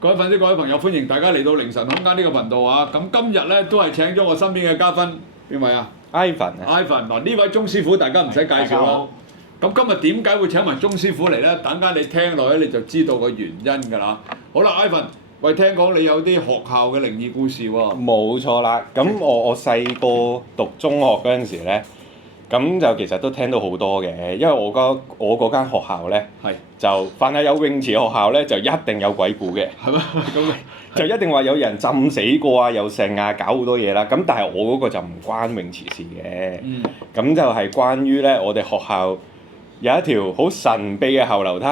各位粉絲、各位朋友，歡迎大家嚟到凌晨空間呢個頻道啊！咁今日咧都係請咗我身邊嘅嘉賓，邊位啊 Ivan ？Ivan 嗱，呢位鐘師傅大家唔使介紹啦。咁今日點解會請埋鐘師傅嚟咧？等間你聽落咧你就知道個原因㗎啦。好啦，Ivan，喂，聽講你有啲學校嘅靈異故事喎。冇錯啦，咁我細個讀中學嗰陣時咧，咁就其實都聽到好多嘅，因為我嗰間學校咧，就凡係有泳池學校咧，就一定有鬼故嘅。係咩？咁就一定話有人浸死過啊，又剩啊，搞好多嘢啦。咁但係我嗰個就唔關泳池事嘅。咁就係關於咧，我哋學校有一條好神秘嘅後樓梯。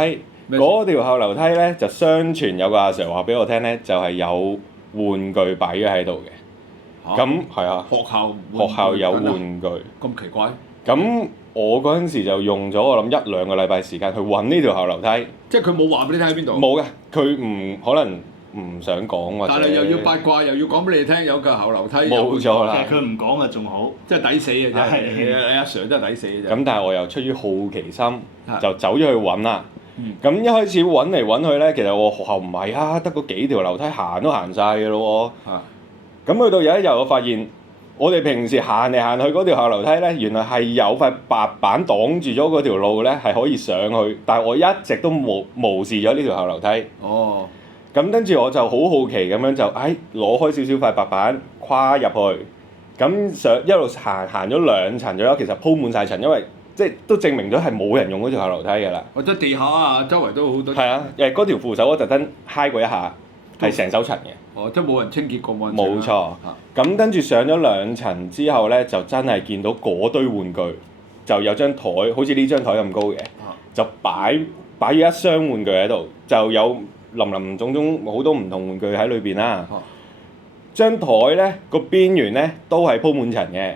嗰條後樓梯咧，就相傳有個阿 Sir 話俾我聽咧，就係有玩具擺咗喺度嘅。咁係啊，學校有玩具。咁奇怪？咁我嗰陣時就用咗我諗1-2個禮拜時間去揾呢條後樓梯。即係佢冇話俾你聽喺邊度？冇嘅，佢唔可能唔想講或者。但係又要八卦，又要講俾你聽有個後樓梯。冇錯啦。其實佢唔講啊，仲好。即係抵死嘅啫。係阿 Sir 真係抵死嘅啫。咁但係我又出於好奇心，就走咗去揾啦。咁一開始揾嚟揾去咧，其實我學校唔係啊，得嗰幾條樓梯行都行晒嘅咯喎。咁去到有一日，我發現我哋平時行嚟行去嗰條後樓梯咧，原來係有塊白板擋住咗嗰條路咧，係可以上去。但係我一直都無視咗呢條後樓梯。哦。咁跟住我就好好奇咁樣就攞開少少塊白板跨入去，咁一路行咗2層左右，其實鋪滿晒塵，因為即係都證明咗係冇人用嗰條後樓梯㗎啦。或者地下啊，周圍都好多。係啊，嗰條扶手我特登揩過一下，係成手塵嘅。哦，即係冇人清潔過冇人。冇錯。咁跟住上咗2層之後咧，就真係見到嗰堆玩具，就有張台，好似呢張台咁高嘅，就擺咗一箱玩具喺度，就有林林總總好多唔同玩具喺裏邊啦。張台咧個邊緣咧都係鋪滿塵嘅。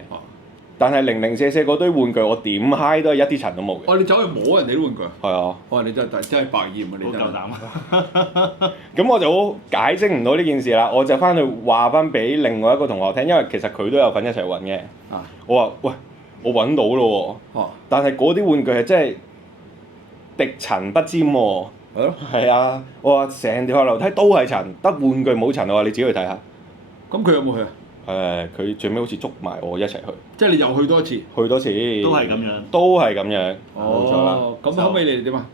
但係零零舍舍嗰堆玩具，我點揩都係一啲塵都冇嘅。哦，你走去摸人哋啲玩具？係啊。哇！你真係百厭啊！你真係。好夠膽。咁我就好解釋唔到呢件事啦，我就翻去話翻俾另外一個同學聽，因為其實佢都有份一齊揾嘅。我話：喂，我揾到咯喎。但係嗰啲玩具係真係滴塵不沾喎。係咯。係啊，我話成條後樓梯都係塵，得玩具冇塵。我話你自己去睇下。咁佢有冇去啊？佢最尾好似捉埋我一齊去。即係你又去多次？去多次。都係咁樣。都係咁樣。冇錯啦。咁後尾你哋點啊？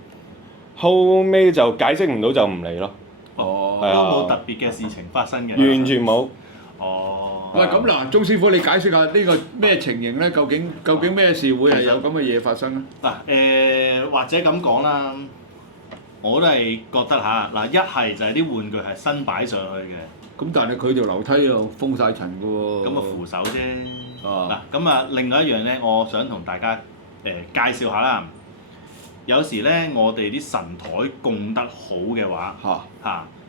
後尾就解釋唔到就唔嚟咯。哦。都冇特別嘅事情發生嘅。完全冇。哦。喂，咁嗱，鐘師傅你解釋下呢個咩情形咧？究竟咩事會係有咁嘅嘢發生咧？嗱或者咁講啦，我都係覺得嚇嗱，一係就係啲玩具係新擺上去嘅。咁但係佢條樓梯又封晒塵㗎喎。咁啊扶手啫。嗱咁啊，另外一樣咧，我想同大家介紹下啦。有時咧，我哋啲神台供得好嘅話，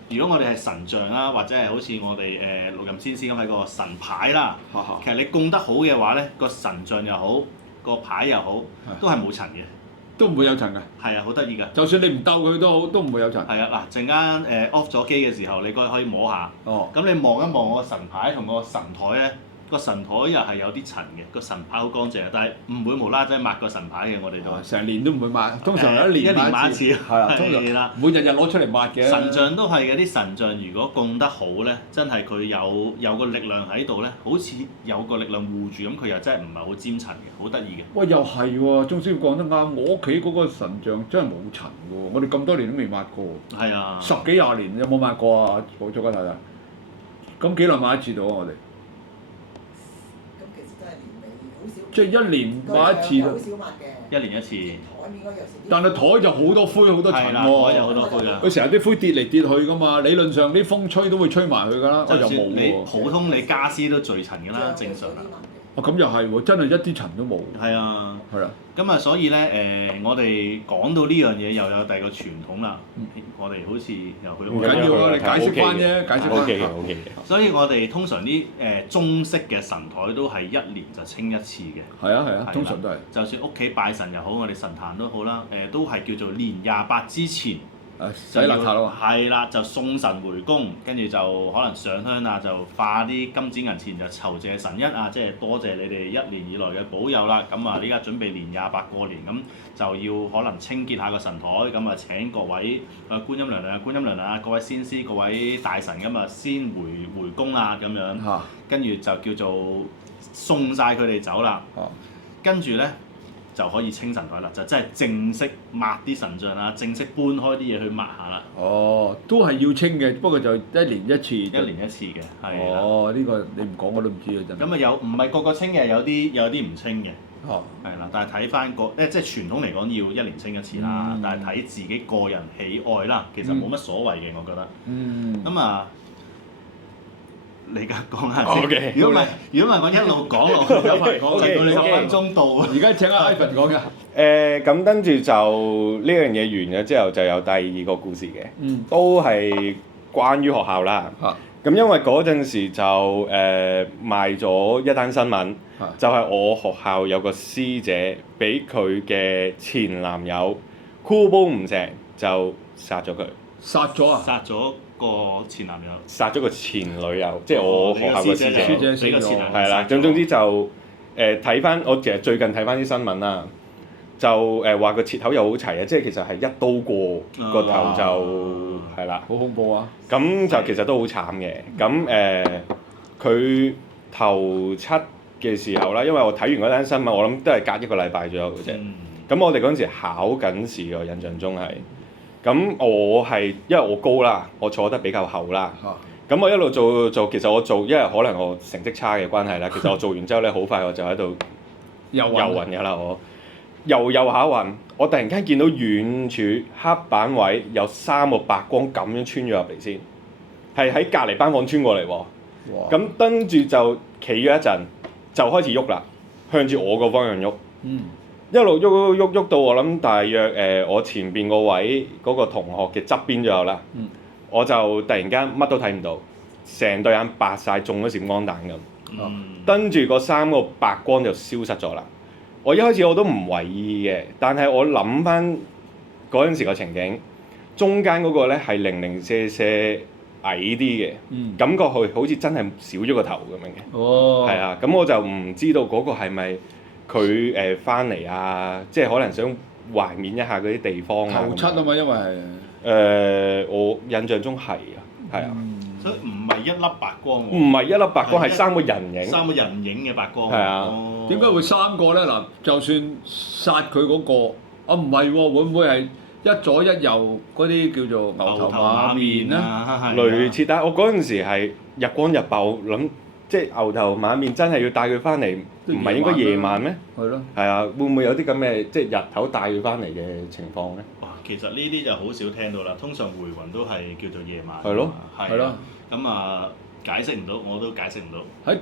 如果我哋係神像啦，或者係好似我哋六壬先師咁係個神牌啦，其實你供得好嘅話咧，個神像又好，個牌又好，都係冇塵嘅。都唔會有塵㗎。係啊，好得意㗎。就算你唔鬥佢都好，都唔會有塵。係啊，嗱陣間off 咗機嘅時候，你可以摸下。哦。咁你望一望個神牌同個神台咧，個神台又係有啲塵嘅，個神牌好乾淨，但係唔會無啦啦抹個神牌嘅，我哋都。成年都唔會抹，通常一年抹一次。係啊，通常每日攞出嚟抹嘅。神像都係嘅，啲神像如果供得好咧，真係佢有個力量喺度咧，好似有個力量護住咁，佢又真係唔係好沾塵嘅，好得意嘅。喂，又係喎，鐘師傅講得啱，我屋企嗰個神像真係冇塵嘅喎，我哋咁多年都未抹過。係啊。10幾20年有冇抹過啊？我做緊睇睇。咁幾耐抹一次到啊？我哋？即係1年抹一次咯。1年1次。但係台就好多灰好多塵喎。台有好多灰啊。佢成日啲灰跌嚟跌去㗎嘛，理論上啲風吹都會吹埋佢㗎啦。就算你冇普通你家私都聚塵㗎啦，正常啦。咁又係喎，真係一啲塵都冇。係啊。係啦。咁啊，所以咧我哋講到呢樣嘢又有第二個傳統啦。我哋好似又去。唔緊要啊，你解釋翻啫，解釋翻。OK 嘅。所以我哋通常啲中式嘅神台都係1年就清一次嘅。係啊，通常都係。就算屋企拜神又好，我哋神壇都好啦，都係叫做年28之前洗邋遢咯。係啦，就送神回宮，跟住就可能上香啊，就化啲金紙銀錢就酬謝神一啊，即係多謝你哋一年以來嘅保佑啦。咁啊，呢家準備年28過年，咁就要可能清潔下個神台，咁啊請各位觀音娘娘啊，各位仙師、各位大神咁啊先回宮啊咁樣，跟住就叫做送晒佢哋走啦。跟住咧就可以清神台啦，就真係正式抹啲神像啦，正式搬開啲嘢去抹下啦。哦，都係要清嘅，不過就一年一次。一年一次嘅，係啦。哦，呢個你唔講我都唔知啊真。咁啊唔係個個清嘅，有啲唔清嘅。哦。係啦，但係睇翻即係傳統嚟講要一年清一次啦，但係睇自己個人喜愛啦，其實冇乜所謂嘅，我覺得。咁啊。你而家講下先。如果唔係我一路講落去，有排講到你10分鐘到。而家請阿 Ivan 講嘅。咁跟住就呢樣嘢完咗之後，就有第二個故事嘅，都係關於學校啦。咁因為嗰陣時就賣咗一單新聞，就係我學校有個師姐俾佢嘅前男友箍煲唔成，就殺咗佢。殺咗啊！殺咗個前男友，殺咗個前女友，即係我學校個師姐。死個前男友。係啦，總之就睇翻我其實最近睇翻啲新聞啦，就話個切口又好齊啊，即係其實係一刀過個頭就係啦。好恐怖啊！咁就其實都好慘嘅。咁佢頭七嘅時候啦，因為我睇完嗰單新聞，我諗都係隔一個禮拜左右嘅啫。咁我哋嗰陣時考緊試嘅，印象中係。咁我係因為我高啦，我坐得比較後啦。咁我一路做，其實我做，因為可能我成績差嘅關係啦。其實我做完之後咧，好快我就喺度遊暈㗎啦。我遊下暈，我突然間見到遠處黑板位有3個白光咁樣穿咗入嚟先，係喺隔離班房穿過嚟喎。咁跟住就企咗一陣，就開始喐啦，向住我個方向喐。一路喐到我諗大約我前邊個位嗰個同學嘅側邊左右啦，我就突然間乜都睇唔到，成對眼白晒，中咗閃光彈咁。跟住嗰3個白光就消失咗啦。我一開始我都唔為意嘅，但係我諗翻嗰陣時個情景，中間嗰個咧係零零舍舍矮啲嘅，感覺佢好似真係少咗個頭咁樣嘅。係啊，咁我就唔知道嗰個係咪佢翻嚟啊？即係可能想懷緬一下嗰啲地方啊。頭七啊嘛，因為係我印象中係啊，係啊。所以唔係一粒白光喎。唔係一粒白光，係3個人影。3個人影嘅白光。係啊。點解會3個咧？嗱，就算殺佢嗰個，啊唔係喎，會唔會係一左一右嗰啲叫做牛頭馬面咧？類似，但係我嗰陣時係日光日白，我諗即係牛頭馬面真係要帶佢翻嚟，唔係應該夜晚咩？係咯。係啊，會唔會有啲咁嘅即係日頭帶佢翻嚟嘅情況咧？哇，其實呢啲就好少聽到啦，通常回魂都係叫做夜晚。係咯。係咯。咁啊，解釋唔到，我都解釋唔到。喺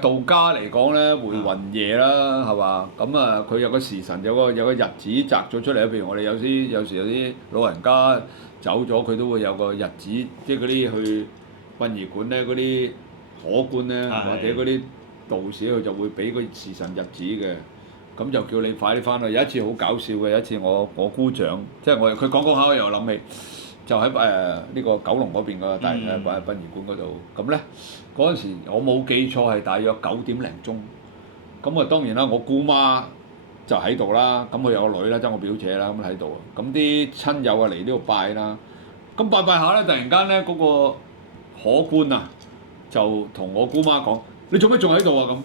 道家嚟講咧，回魂夜啦，係嘛？咁啊，佢有個時辰，有個日子擇咗出嚟。譬如我哋有時有啲老人家走咗，佢都會有個日子，即係嗰啲去殯儀館咧，嗰啲可官咧，或者嗰啲道士，佢就會俾個時辰日子嘅。咁就叫你快啲翻去。有一次好搞笑嘅，有一次我姑丈，即係佢講下，我又諗起。就喺呢個九龍嗰邊個大殯儀館嗰度，咁咧嗰陣時我冇記錯係大約9點零鐘，咁啊當然啦，我姑媽就喺度啦，咁佢有個女啦，即係我表姐啦，咁喺度，咁啲親友啊嚟呢度拜啦，咁拜下咧，突然間咧嗰個可官啊就同我姑媽講：你做咩仲喺度啊？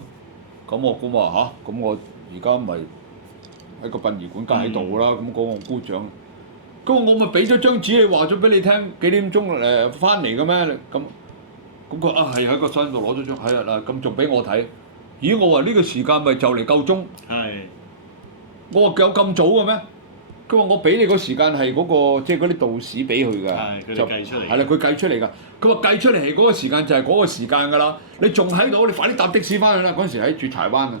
咁我姑媽話嚇，咁我而家咪喺個殯儀館梗喺度啦，咁講我姑丈。咁我咪俾咗張紙你話咗俾你聽幾點鐘翻嚟嘅咩？咁佢係喺個箱度攞咗張，係啊嗱，咁仲俾我睇。咦！我話呢個時間咪就嚟夠鐘。係。我話有咁早嘅咩？佢話我俾你個時間係嗰個即係嗰啲道士俾佢㗎。係，佢計出嚟。係啦，佢計出嚟㗎。佢話計出嚟係嗰個時間就係嗰個時間㗎啦。你仲喺度，你快啲搭的士翻去啦！嗰陣時喺住柴灣啊。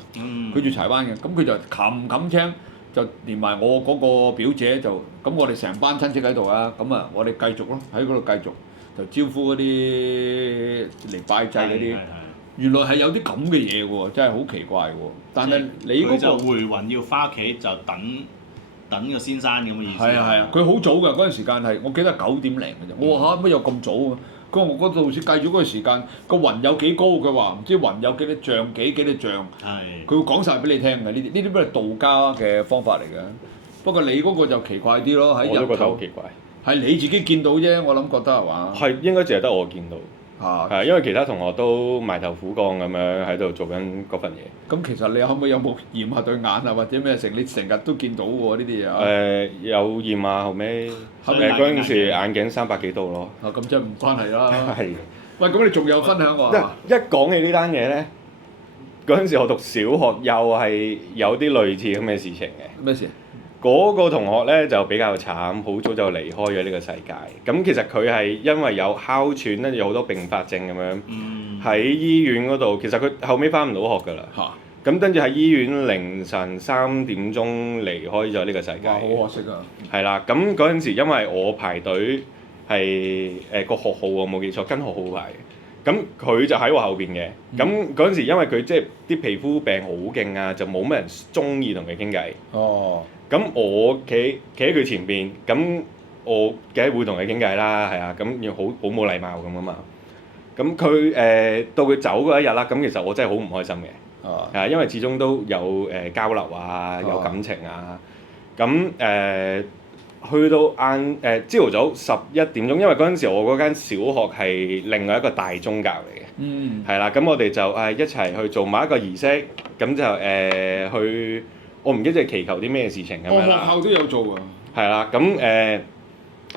佢住柴灣嘅，咁佢就冚青。就連埋我嗰個表姐就咁，我哋成班親戚喺度啊，咁啊，我哋繼續咯，喺嗰度繼續就招呼嗰啲嚟拜祭嗰啲。原來係有啲咁嘅嘢喎，真係好奇怪喎！但係你嗰個就回魂要翻屋企就等等個先生咁嘅意思。係啊，佢好早㗎，嗰陣時間係我記得9點零嘅啫。我話嚇乜有咁早啊？佢話我嗰度先計咗嗰個時間，個雲有幾高？佢話唔知雲有幾多丈幾多丈。係。佢會講晒俾你聽嘅，呢啲都係道家嘅方法嚟嘅。不過你嗰個就奇怪啲咯，喺我都覺得好奇怪。係你自己見到啫，我諗覺得係嘛？係應該淨係得我見到。係因為其他同學都埋頭苦幹咁樣喺度做緊嗰份嘢。咁其實你可唔可以有冇驗下對眼啊，或者咩成？你成日都見到喎呢啲嘢啊？有驗啊，後尾嗰陣時眼鏡300幾度咯。咁即係唔關係啦。係。喂，咁你仲有分享喎？一講起呢單嘢咧，嗰陣時我讀小學又係有啲類似咁嘅事情嘅。咩事？嗰個同學咧就比較慘，好早就離開咗呢個世界。咁其實佢係因為有哮喘咧，有好多併發症咁樣，喺醫院嗰度。其實佢後尾翻唔到學㗎啦。咁跟住喺醫院凌晨3點鐘離開咗呢個世界。好可惜啊！係啦，咁嗰陣時因為我排隊係個學號我冇記錯，跟學號排嘅。咁佢就喺我後邊嘅。咁嗰陣時因為佢即係啲皮膚病好勁啊，就冇乜人中意同佢傾偈。咁我企喺佢前邊，咁我梗係會同佢傾偈啦，係啊，咁要好冇禮貌咁啊嘛。咁佢到佢走嗰一日啦，咁其實我真係好唔開心嘅，因為始終都有交流啊，有感情啊。咁去到朝頭早11點鐘，因為嗰陣時我嗰間小學係另外一個大宗教嚟嘅，係啦，咁我哋就一齊去做某一個儀式，咁就去。我唔記得係祈求啲咩事情咁樣啦。學校都有做㗎。係啦，咁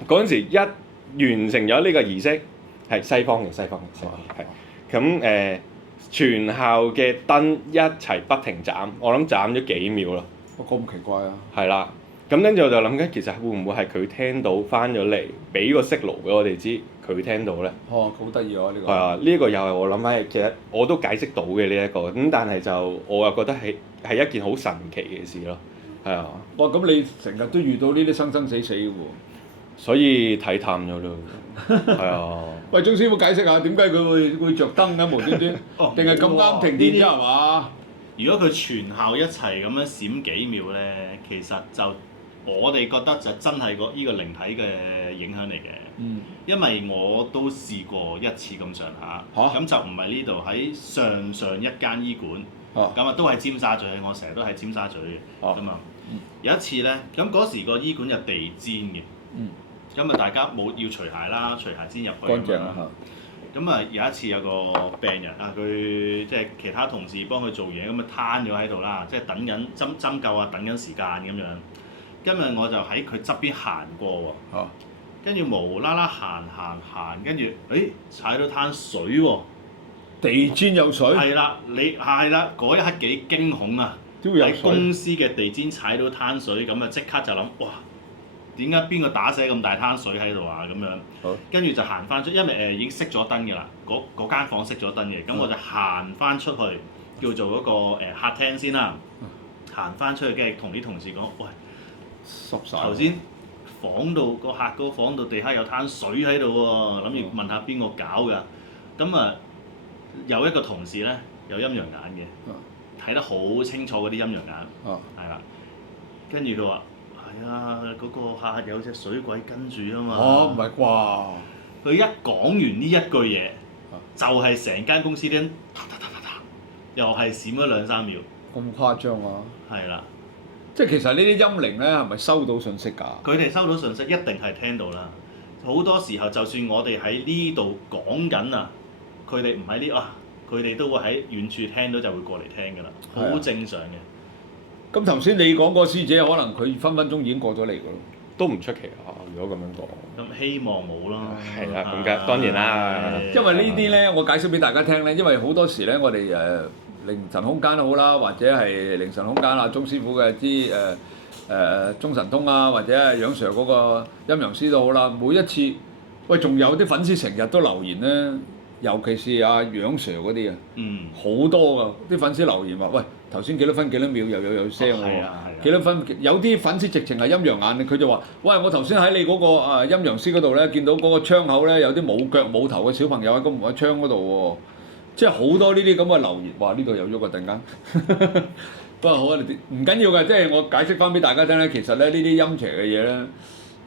嗰陣時一完成咗呢個儀式，係西方嘅，係。咁全校嘅燈一齊不停斬，我諗斬咗幾秒咯。咁奇怪啊！係啦，咁跟住我就諗緊，其實會唔會係佢聽到翻咗嚟，俾個息爐俾我哋知，佢聽到咧？好得意啊！呢個。係啊，呢個又係我諗翻，其實我都解釋到嘅呢一個，咁但係就我又覺得係一件好神奇嘅事咯，係啊。哇！咁你成日都遇到呢啲生生死死嘅喎。所以睇淡咗咯，係啊。喂，鐘師傅解釋下點解佢會着燈嘅無端端？定係咁啱停電啫係嘛？如果佢全校一齊咁樣閃幾秒咧，其實就我哋覺得就真係呢個靈體嘅影響嚟嘅。因為我都試過一次咁上下，咁就唔係呢度，喺上一間醫館，咁都係尖沙咀，我成日都喺尖沙咀嘅，咁有一次咧，咁嗰時個醫館有地氈嘅，咁大家冇要除鞋啦，除鞋先入去。乾淨啊！咁有一次有個病人啊，佢即係其他同事幫佢做嘢，咁攤咗喺度啦，即係等緊針灸啊，等緊時間咁樣。今日我就喺佢側邊行過喎，跟住無啦啦行，跟住踩到灘水喎，地氈有水。係啦，嗰一刻幾驚恐啊！喺公司嘅地氈踩到灘水，咁啊即刻就諗哇！點解邊個打死咁大灘水喺度啊？咁樣，跟住就行翻出，因為已經熄咗燈嘅啦，嗰間房熄咗燈嘅，咁我就行翻出去，叫做嗰個客廳先啦。行翻出去，跟住同啲同事講：喂，濕晒。頭先房度個客嗰個房度地下有灘水喺度喎，諗住問下邊個搞㗎。咁啊，有一個同事咧有陰陽眼嘅，睇得好清楚嗰啲陰陽眼，係啦。跟住佢話。係啊，嗰個客有隻水鬼跟住啊嘛。唔係啩？佢一講完呢一句嘢，就係成間公司啲人又係閃咗2-3秒。咁誇張啊！係啦，即係其實呢啲陰靈咧係咪收到信息㗎？佢哋收到信息一定係聽到啦。好多時候就算我哋喺呢度講緊啊，佢哋唔喺呢佢哋都會喺遠處聽到就會過嚟聽㗎啦，好正常嘅。咁頭先你講個師姐，可能佢分分鐘已經過咗嚟㗎咯，都唔出奇啊！如果咁樣講，咁希望冇咯。係啦，咁梗當然啦。因為呢啲咧，我解釋俾大家聽咧，因為好多時咧，我哋凌晨空間都好啦，或者係凌晨空間啊，鐘師傅嘅啲中神通啊，或者係楊 Sir 嗰個陰陽師都好啦，每一次喂，仲有啲粉絲成日都留言咧，尤其是阿楊 Sir 嗰啲啊，好多㗎，啲粉絲留言話喂。頭先幾多分幾多秒又有聲喎，幾多分？有啲粉絲直情係陰陽眼，佢就話：喂，我頭先喺你嗰個陰陽師嗰度咧，見到嗰個窗口咧有啲冇腳冇頭嘅小朋友喺個窗嗰度喎，即係好多呢啲咁嘅留言。哇！呢度有咗個突然間，不過好啊，唔緊要嘅，即係我解釋翻俾大家聽咧，其實咧呢啲陰邪嘅嘢咧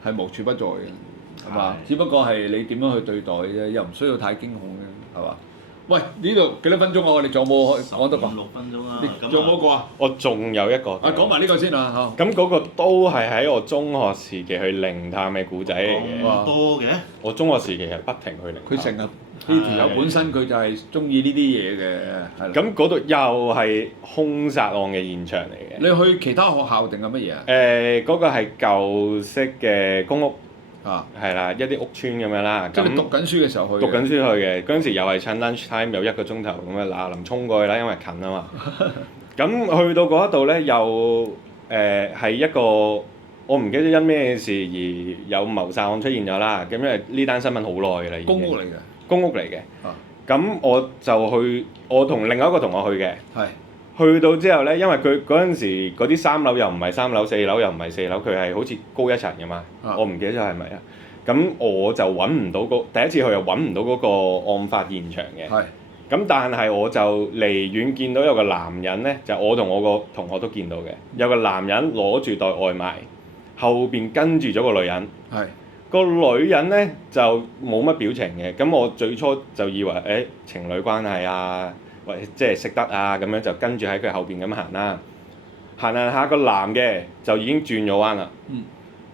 係無處不在嘅，係嘛？只不過係你點樣去對待啫，又唔需要太驚恐嘅，係嘛？喂，呢度幾多分鐘啊？我哋仲有冇講得講6分鐘啦。你仲有冇個啊？我仲有一個。講埋呢個先啊嚇。咁嗰個都係喺我中學時期去靈探嘅故仔嚟嘅。咁多嘅？我中學時期係不停去靈探。佢成日呢條友本身佢就係中意呢啲嘢嘅，係啦。咁嗰度又係兇殺案嘅現場嚟嘅。你去其他學校定係乜嘢啊？嗰個係舊式嘅公屋。啊，係啦，一啲屋村咁樣啦。即係你讀緊書嘅時候去。讀緊書去嘅，嗰陣時又係趁 lunch time 有1個鐘頭咁樣嗱臨衝過去啦，因為近啊嘛。咁去到嗰一度咧，又係一個我唔記得因咩事而有謀殺案出現咗啦。咁因為呢單新聞好耐㗎啦，已經。公屋嚟嘅。公屋嚟嘅。咁我就去，我同另外一個同學去嘅。係。去到之後咧，因為佢嗰陣時嗰啲3樓又唔係3樓，4樓又唔係4樓，佢係好似高一層㗎嘛。我唔記得咗係咪啊？咁我就揾唔到第一次去又揾唔到嗰個案發現場嘅。係。咁但係我就離遠見到有個男人咧，就我同我個同學都見到嘅，有個男人攞住袋外賣，後邊跟住咗個女人。係。個女人咧就冇乜表情嘅，咁我最初就以為情侶關係啊。或者即係識得啊咁樣就跟住喺佢後邊咁行啦，行下個男嘅就已經轉咗彎啦，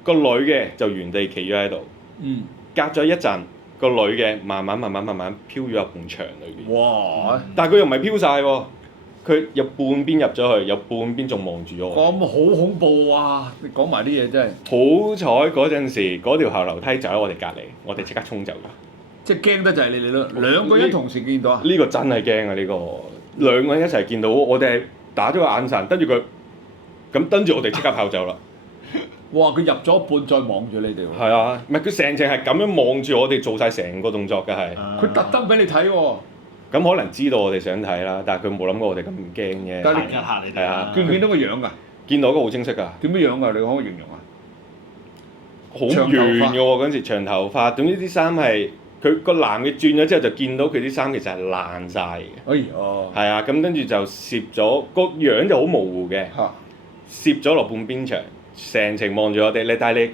個女嘅就原地企咗喺度，隔咗一陣個女嘅慢慢飄咗入埲牆裏邊。哇！但係佢又唔係飄晒喎，佢有半邊入咗去，有半邊仲望住咗我。咁好恐怖啊！你講埋啲嘢真係。好彩嗰陣時嗰條後樓梯就喺我哋隔離，我哋即刻衝走咗。即係驚得就係你哋咯，2個人同時見到啊！呢個真係驚啊！呢個2個人一齊見到，我哋係打咗個眼神，跟住佢，咁跟住我哋即刻跑走啦。哇！佢入咗一半再望住你哋喎。係啊，唔係佢成程係咁樣望住我哋做晒成個動作嘅係。佢特登俾你睇喎。咁可能知道我哋想睇啦，但係佢冇諗過我哋咁唔驚嘅。但係你嚇你哋。係啊。見唔見到個樣㗎？見到個好清晰㗎。點樣樣㗎？你可唔可以形容啊？好圓㗎喎，嗰陣時長頭髮，總之啲衫係。佢個男嘅轉咗之後，就見到佢啲衫其實係爛晒嘅。哎呀！係啊，咁跟住就攝咗個樣就好模糊嘅，攝咗落半邊牆，成程望住我哋。但係你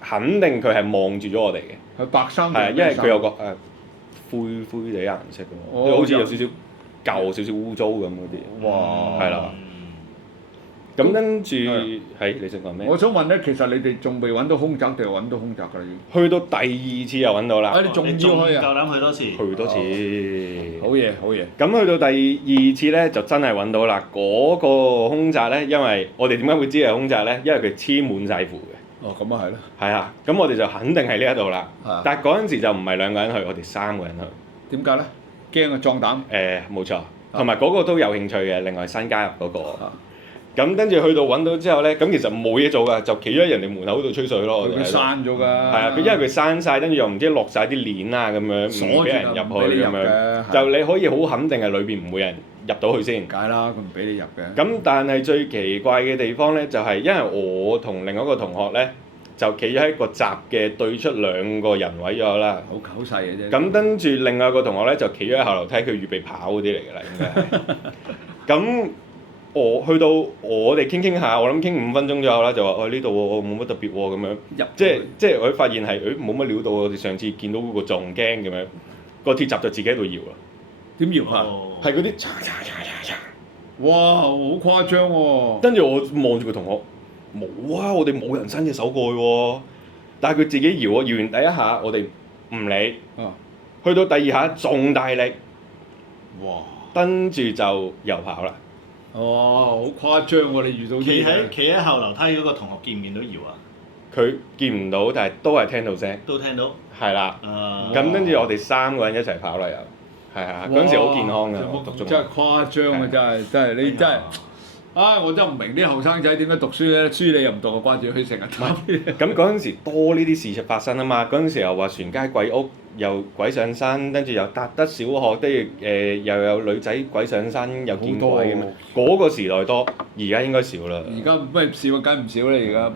肯定佢係望住咗我哋嘅。佢白衫。係啊，因為佢有個灰灰地顏色嘅，好似有少少舊、少少污糟咁嗰啲。哇！係啦。咁跟住係你想講咩？我想問咧，其實你哋仲未揾到兇宅定係揾到兇宅㗎啦？已經去到第2次又揾到啦。你仲要去啊？夠膽去多次？去多次。好嘢，好嘢。咁去到第2次咧，就真係揾到啦。嗰個兇宅咧，因為我哋點解會知係兇宅咧？因為佢黐滿晒符嘅。咁啊係咯。係啊，咁我哋就肯定係呢一度啦。但係嗰陣時就唔係2個人去，我哋3個人去。點解咧？驚啊！壯膽。冇錯。同埋嗰個都有興趣嘅，另外新加入嗰個。咁跟住去到揾到之後咧，咁其實冇嘢做㗎，就企咗喺人哋門口度吹水咯。佢閂咗㗎。係啊，佢因為佢閂晒，跟住又唔知落晒啲鏈啊咁樣，唔俾人入去咁樣。就你可以好肯定係裏邊唔會有人入到去先。梗係啦，佢唔俾你入嘅。咁但係最奇怪嘅地方咧，就係因為我同另一個同學咧，就企咗喺個閘嘅對出2個人位咗啦。好細嘅啫。咁跟住另外一個同學咧，就企咗喺後樓梯，佢預備跑嗰啲嚟㗎啦，應該係。咁我去到我哋傾下，我諗傾5分鐘左右啦，就話呢度我冇乜特別喎咁樣，即係我發現係冇乜料到，我哋上次見到嗰個仲驚咁樣，個鐵閘就自己喺度搖啦。點搖啊？係嗰啲哇，好誇張喎！跟住我望住個同學，冇啊，我哋冇人伸隻手過去喎，但係佢自己搖啊，搖完第一下我哋唔理，去到第2下仲大力，哇！跟住就又跑啦。哇！好誇張喎！你遇到企喺後樓梯嗰個同學見唔見到搖啊？佢見唔到，但係都係聽到聲。都聽到。係啦。咁跟住我哋3個人一齊跑啦又。係啊，嗰陣時好健康㗎。真係誇張啊！真係你真係。我真係唔明啲後生仔點解讀書咧，書你又唔讀，我掛住佢成日打。咁嗰陣時多呢啲事情發生啊嘛！嗰陣時又話船街鬼屋，又鬼上身，跟住又達德小學，跟住又有女仔鬼上身，又見鬼咁樣。嗰個時代多，而家應該少啦。而家咩少啊？梗唔少啦！而家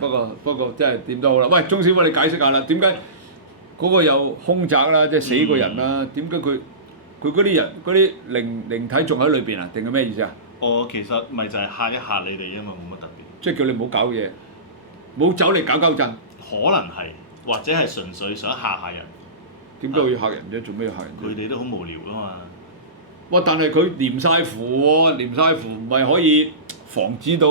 不過真係點都好啦。喂，鐘師傅你解釋下啦，點解嗰個有兇宅啦，即係死個人啦？點解佢嗰啲人嗰啲靈體仲喺裏邊啊？定係咩意思啊？我其實咪就係嚇一嚇你哋，因為冇乜特別。即係叫你唔好搞嘢，唔好走嚟搞搞震。可能係，或者係純粹想嚇下人。點解要嚇人啫？做咩要嚇人啫？佢哋都好無聊噶嘛。哇！但係佢黏晒符喎，黏晒符唔係可以防止到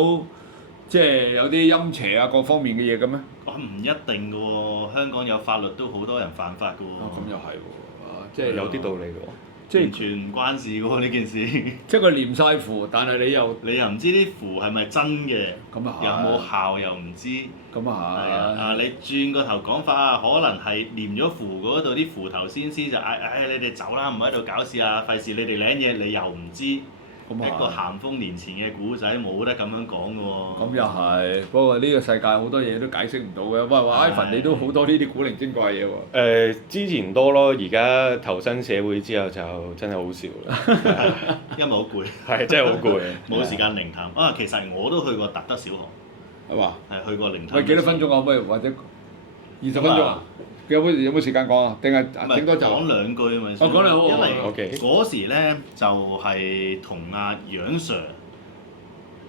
即係有啲陰邪啊各方面嘅嘢嘅咩？唔一定㗎喎，香港有法律都好多人犯法㗎喎。咁又係喎，即係有啲道理嘅喎。即係完全唔關事㗎喎呢件事。即係佢黏晒符，但係你又唔知啲符係咪真嘅，咁啊有冇效又唔知。咁啊係啊！你轉個頭講法啊，可能係黏咗符嗰度啲符頭先師就嗌你哋走啦，唔喺度搞事啊！費事你哋領嘢，你又唔知。一個咸豐年前嘅古仔冇得咁樣講㗎喎。咁又係，不過呢個世界好多嘢都解釋唔到嘅。喂，話 Ivan 你都好多呢啲古靈精怪嘢喎。之前多咯，而家投身社會之後就真係好少啦。因為好攰。係真係好攰。冇時間靈探啊！其實我都去過特德小學。係嘛？係去過靈探。喂，幾多分鐘啊？喂，或者20分鐘啊？有冇時間講啊？定係整多集？講兩句咪先。講你好。因為嗰時咧就係同阿楊 Sir，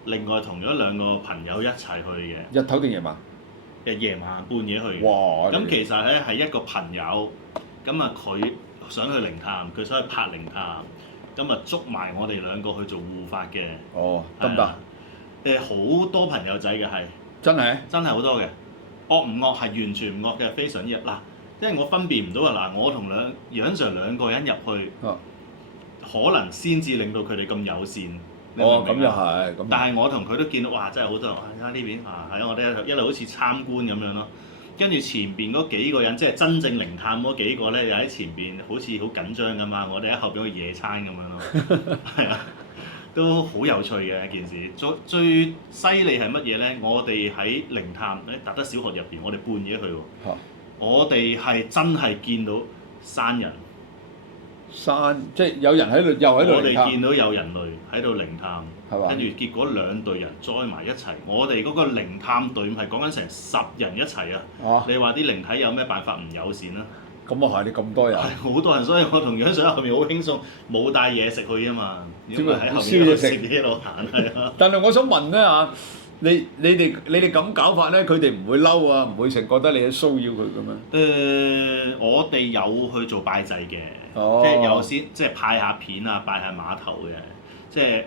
另外同咗兩個朋友一齊去嘅。日頭定夜晚？夜晚半夜去。哇！咁其實咧係一個朋友，咁啊佢想去靈探，佢想去拍靈探，咁啊捉埋我哋兩個去做護法嘅。哦，得唔得？好多朋友仔嘅係。真係？真係好多嘅。惡唔惡係完全唔惡嘅，非常之嗱，因為我分辨唔到啊嗱，我同楊 Sir 兩個人入去，可能先至令到佢哋咁友善。哦，咁又係。但係我同佢都見到，哇！真係好多人，哇！睇下呢邊啊，係啊，我哋一路好似參觀咁樣咯。跟住前邊嗰幾個人，即係真正靈探嗰幾個咧，又喺前邊好似好緊張咁嘛。我哋喺後邊去野餐咁樣咯。係啊。都好有趣嘅一件事，最犀利係乜嘢咧？我哋喺靈探喺特德小學入邊，我哋半夜去喎。我哋係真係見到山人。即係有人喺度，又喺度我哋見到有人類喺度靈探，係嘛？跟住結果兩隊人 join 埋一齊。我哋嗰個靈探隊伍係講緊成10人一齊啊！你話啲靈體有咩辦法唔友善啊？咁啊係，你咁多人。係好多人，所以我同楊 Sir 喺後面好輕鬆，冇帶嘢食去啊嘛。點解喺後面一路食嘢一路行係啊？但係我想問咧嚇，你哋咁搞法咧，佢哋唔會嬲啊，唔會成覺得你喺騷擾佢咁樣？我哋有去做拜祭嘅，即係有先即係派下片啊，拜下碼頭嘅，即係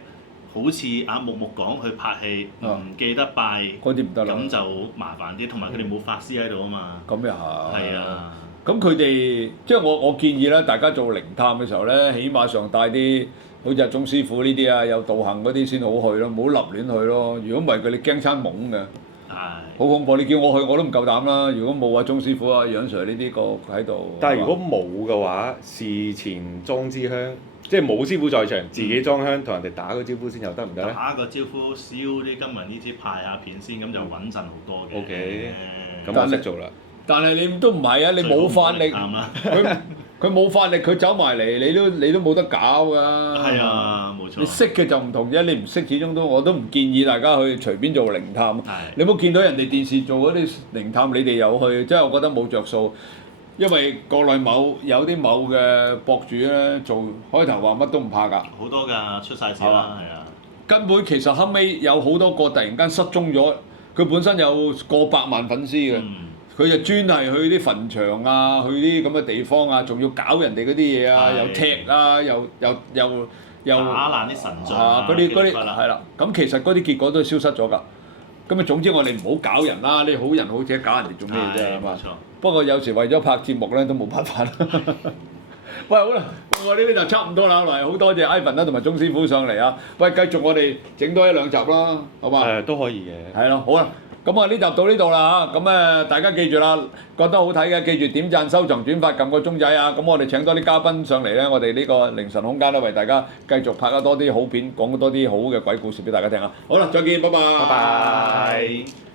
好似阿木木講去拍戲唔記得拜，嗰啲唔得啦。咁就麻煩啲，同埋佢哋冇法師喺度啊嘛。咁又係。係啊。咁佢哋即係我建議咧，大家做靈探嘅時候咧，起碼上帶啲好似阿鐘師傅呢啲啊，有道行嗰啲先好去咯，唔好立亂去咯。如果唔係佢哋驚餐懵嘅，好恐怖。你叫我去我都唔夠膽啦。如果冇阿鐘師傅啊、楊 Sir 呢啲個喺度，但係如果冇嘅話，事前裝支香，即係冇師傅在場，自己裝香同人哋打個招呼先又得唔得咧？打個招呼，燒啲金銀呢支派下片先，咁就穩陣好多嘅。OK，咁我識做啦。但係你都唔係啊！你冇法力，佢冇法力，佢走埋嚟，你都冇得搞㗎。係啊，冇錯。你識嘅就唔同啫，你唔識始終我都唔建議大家去隨便做靈探。你冇見到人哋電視做嗰啲靈探，你哋有去，即係我覺得冇着數。因為國內有啲某嘅博主咧，做開頭話乜都唔怕㗎。好多㗎，出晒事啦，係啊。根本其實後尾有好多個突然間失蹤咗，佢本身有過百萬粉絲嘅。佢就專係去啲墳場啊，去啲咁嘅地方啊，仲要搞人哋嗰啲嘢啊，又踢啊，又打爛啲神像啊，嗰啲係啦。咁其實嗰啲結果都消失咗㗎。咁啊，總之我哋唔好搞人啦，你好人好者搞人哋做咩啫？冇錯。不過有時為咗拍節目咧，都冇辦法啦。喂，好啦，我呢啲就差唔多啦，嚟好多謝 Ivan 啦，同埋鐘師傅上嚟啊。喂，繼續我哋整多1-2集啦，好嘛？都可以嘅。係咯，好啦。咁啊，呢集到呢度啦嚇，咁大家記住啦，覺得好睇嘅記住點讚、收藏、轉發、撳個鐘仔啊！咁我哋請多啲嘉賓上嚟咧，我哋呢個靈神空間咧，為大家繼續拍得多啲好片，講多啲好嘅鬼故事俾大家聽啊！好啦，再見，拜拜。拜拜。